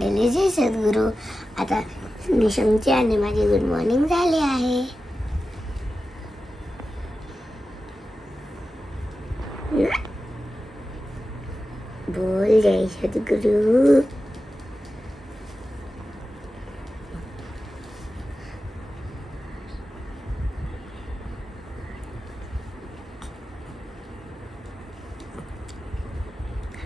जय सद्गुरू. आता निशमची आणि माझी गुड मॉर्निंग झाली आहे. बोल जय सद्गुरू.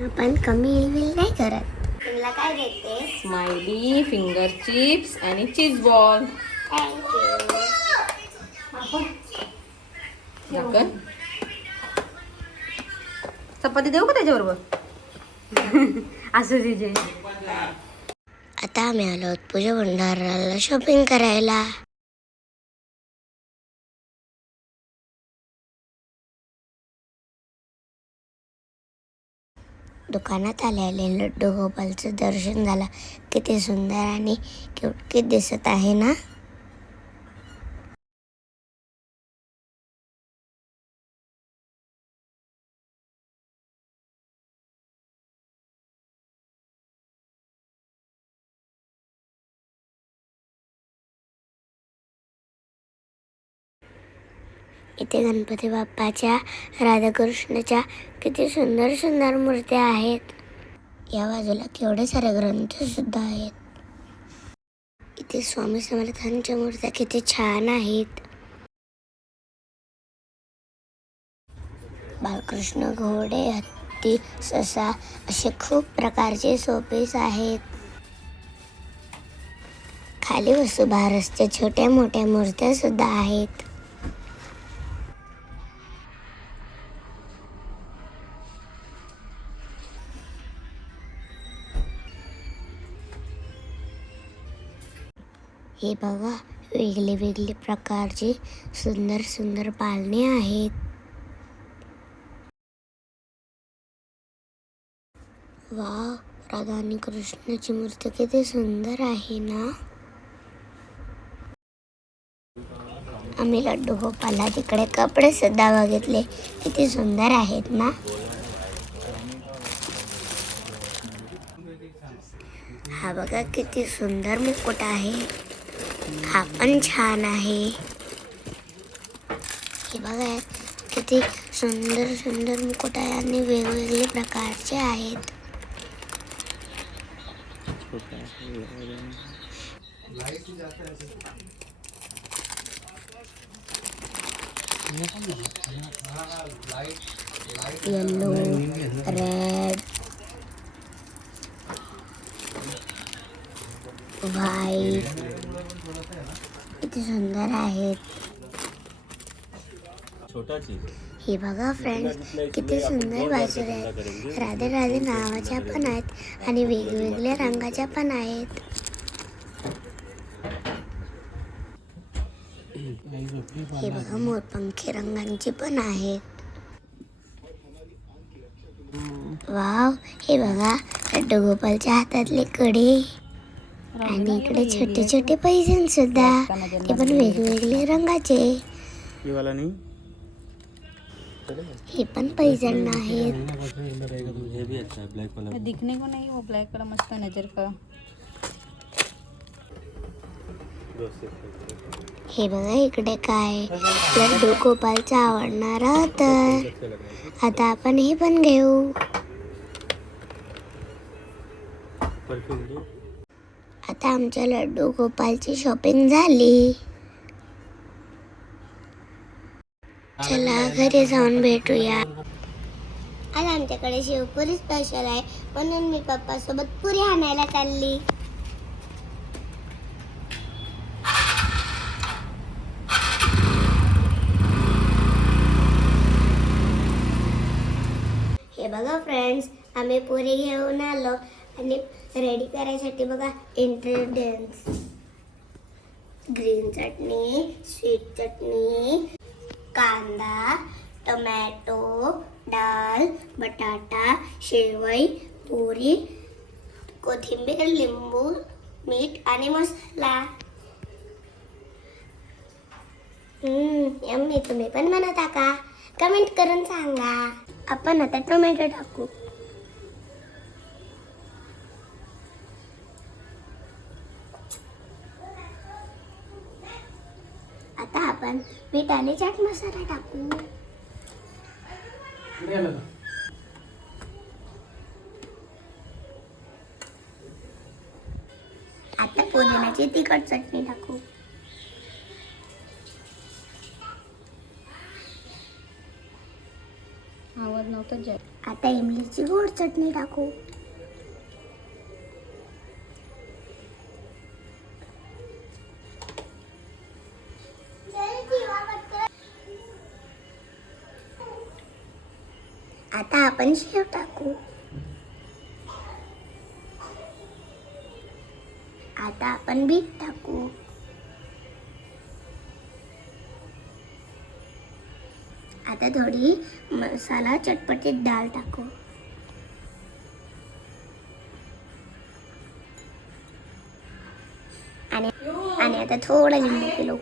आपण कमी इलविल नाही करत. तुला काय देते? स्माइली फिंगर चिप्स आणि चीज बॉल थँक्यू चपाती देऊ का त्याच्याबरोबर? असं तिचे आता आम्ही आलो पूजा भंडाराला शॉपिंग करायला. दुकानात आलेले लड्डू गोपालचं दर्शन झालं. किती सुंदर आणि क्यूट दिसत आहे ना? इथे गणपती बाप्पाच्या राधाकृष्णाच्या किती सुंदर सुंदर मूर्त्या आहेत. या बाजूला केवढे सारे ग्रंथ सुद्धा आहेत. इथे स्वामी समर्थांच्या मूर्त्या किती छान आहेत. बालकृष्ण घोडे हत्ती ससा असे खूप प्रकारचे सोपीस आहेत. खाली वसुबारसच्या छोट्या मोठ्या मूर्त्या सुद्धा आहेत. हे बघा वेगळे वेगळे प्रकारचे सुंदर सुंदर पाळणे आहेत. वा राधा आणि कृष्णाची मूर्ती किती सुंदर आहे ना? आम्ही लड्डू गोपाला तिकडे कपडे सुद्धा बघितले. किती सुंदर आहेत ना? हा बघा किती सुंदर मुकुट आहे. हा पण छान आहे. हे बघा किती सुंदर सुंदर मुकुट आहे आणि वेगवेगळे प्रकारचे आहेत. येलो रेड व्हाईट किती सुंदर आहेत. हे बघा फ्रेंड्स किती सुंदर बाजूला आहेत. राधे राधे नावाच्या पण आहेत आणि वेगवेगळ्या रंगाच्या पण आहेत. हे बघा मोरपंखी रंगांची पण आहेत. वाव हे बघा लड्डू गोपालच्या हातातले कडे. आणि इकडे छोटे छोटे पैजण सुद्धा ते पण वेगवेगळे रंगाचे. ये वाला नहीं हे पण पैजण आहेत. है दिखने को नहीं वो ब्लैक कलर मस्त नजर का? हे बघा इकडे काय. लड्डू गोपालचं आवडणार होतं आता आपण हे पण घेऊ. आता आमच्या लड्डू गोपालची शॉपिंग झाली. चला घरी जाऊन भेटूया. आज आमच्याकडे शेवपुरी स्पेशल आहे. म्हणून मी पप्पा सोबत पुरी आणायला चालली. हे बघा फ्रेंड्स आम्ही पुरी घेऊन आलो. आणि रेडी करायसाठी बघा इंग्रेडियंट्स ग्रीन चटणी स्वीट चटणी कांदा टोमॅटो डाळ बटाटा शेवई पुरी कोथिंबीर लिंबू मीठ आणि मसाला. यम्मी तुम्ही पण म्हणता का कमेंट करून सांगा. आपण आता टोमॅटो टाकू. आपण मीठ आणि चाट मसाला टाकू. आता पुदिन्याची तिखट चटणी टाकू. आवाज नव्हता आता इमलीची गोड चटणी टाकू. आता आपण शेव टाकू. आता आपण बीट टाकू. आता थोडी मसाला चटपटीत डाळ टाकू. आणि आणि आता थोडं लिंबू पिलो.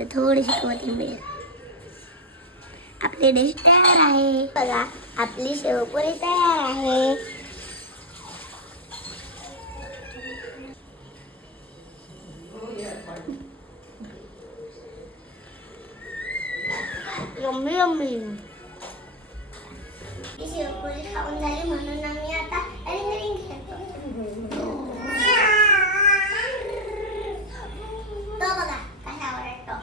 आता थोडीशी कोथिंबीर आपली डिश तयार आहे बघा आपली शेवपुरी तयार आहे यम्मी यम्मी ही शेवपुरी खाऊन झाली म्हणून आम्ही आता रिंग रिंग खेळतो तो बघा कसा ओरडतो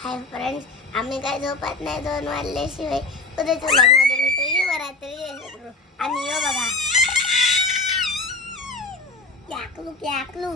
हाय फ्रेंड्स आम्ही काय झोपत नाही दोन वाजल्याशिवाय. उद्याच्या ब्लॉगमध्ये भेटू. शिवरात्री जय आणि यो बघा. याकलू याकलू.